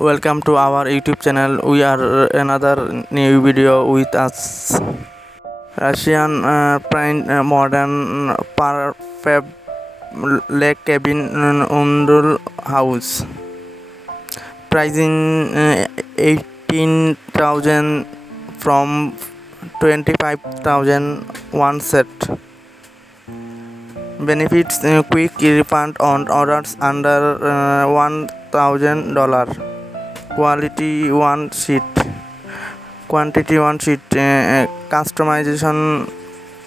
Welcome to our YouTube channel. We are another new video with us. Russian print modern Prefab lake cabin undul house. Pricing 18,000 from 25,000 one set. Benefits quick refund on orders under $1,000. Quantity one sheet. Customization,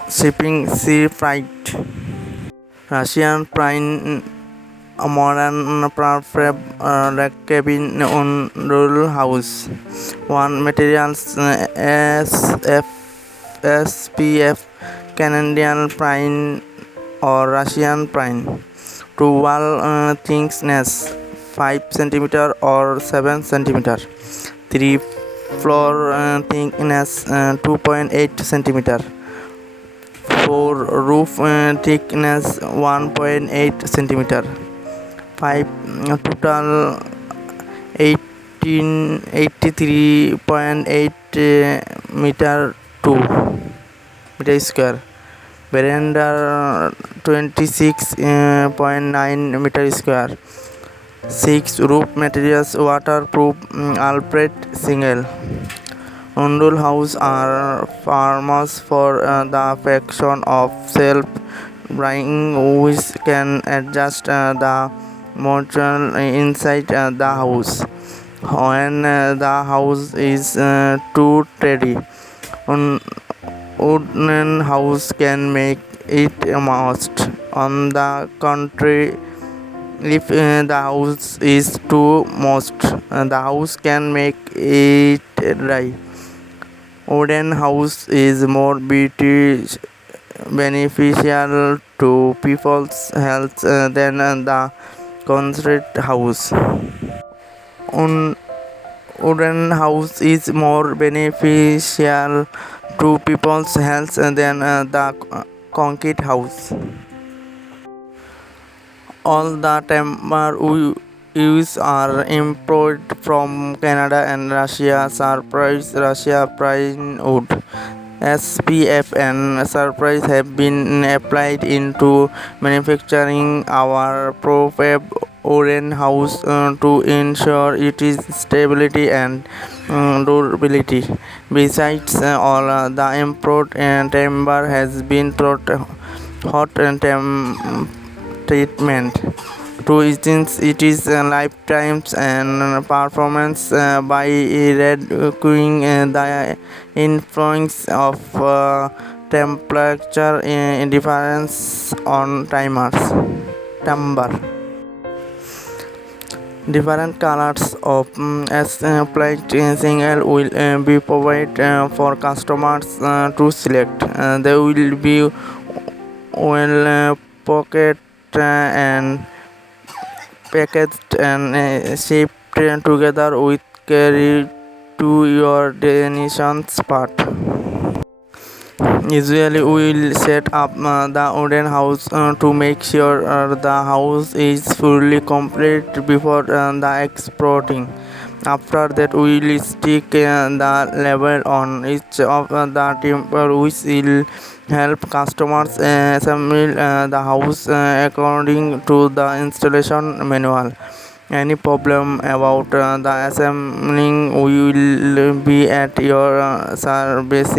shipping, sea freight. Russian prime modern prefab cabin undul house. One materials SPF Canadian prime or Russian prime. Two wall thickness 5 cm or 7 cm. 3 floor thickness 2.8 cm. 4 roof thickness 1.8 cm. 5 total 83.8 meter 2 meter square. Verrander 26.9 meter square. 6 roof materials waterproof alphalt shingle. Undul house are famous for the function of self-drying, which can adjust the moisture inside the house when the house is too ready. Wooden house can make it moist. On the contrary, if the house is too moist, the house can make it dry. Wooden house is more beneficial to people's health than the concrete house. Wooden house is more beneficial to people's health than the concrete house. All the timber we use are imported from Canada and Russia. Surprise Russia pine wood. SPF and surprise have been applied into manufacturing our Prefab wooden house to ensure its stability and durability. Besides, all the import timber has been through hot treatment to enhance its lifetimes and performance by reducing the influence of temperature difference on timber. Different colors of plate shingle will be provided for customers to select. They will be well pocket and packaged and shipped together with carry to your destination spot. Usually, we will set up the wooden house to make sure the house is fully complete before the exporting. After that, we will stick the label on each of the timber, which will help customers assemble the house according to the installation manual. Any problem about the assembling, we will be at your service.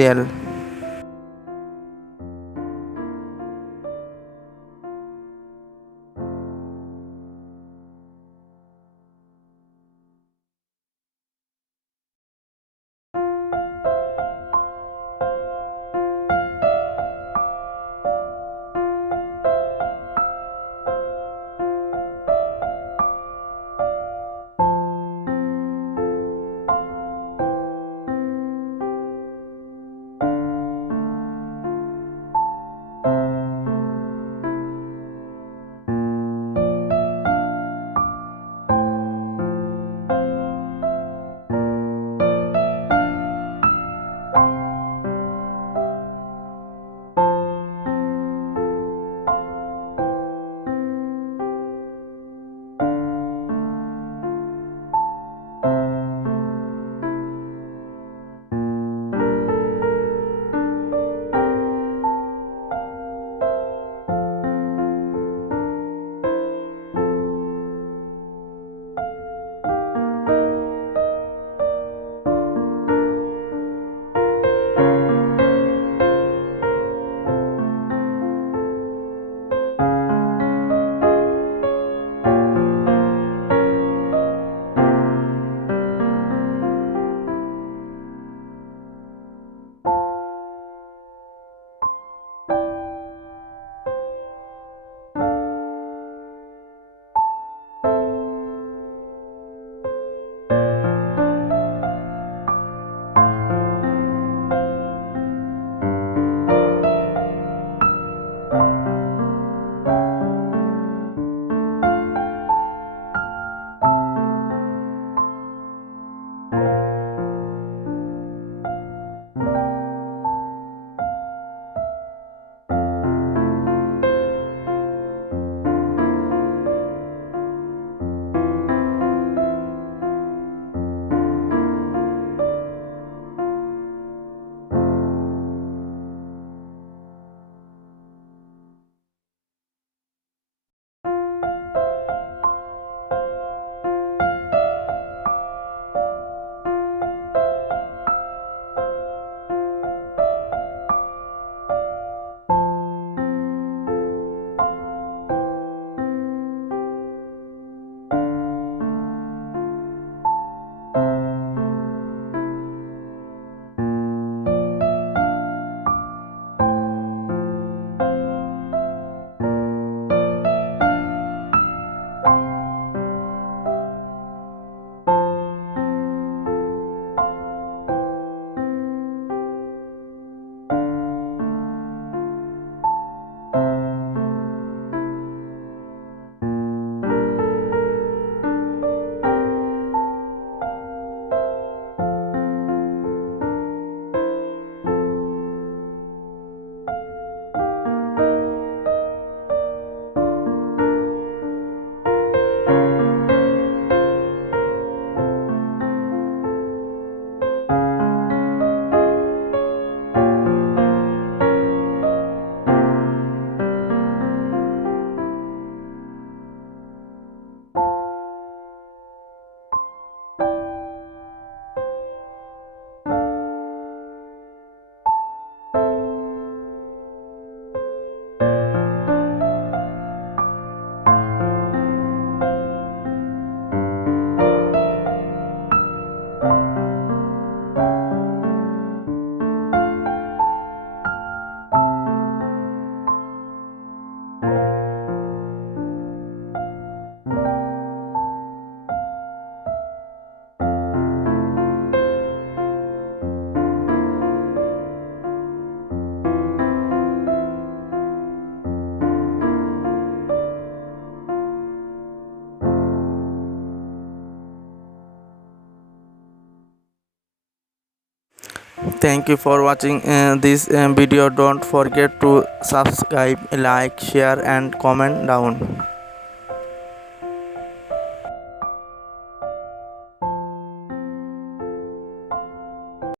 Thank you for watching this video. Don't forget to subscribe, like, share and comment down.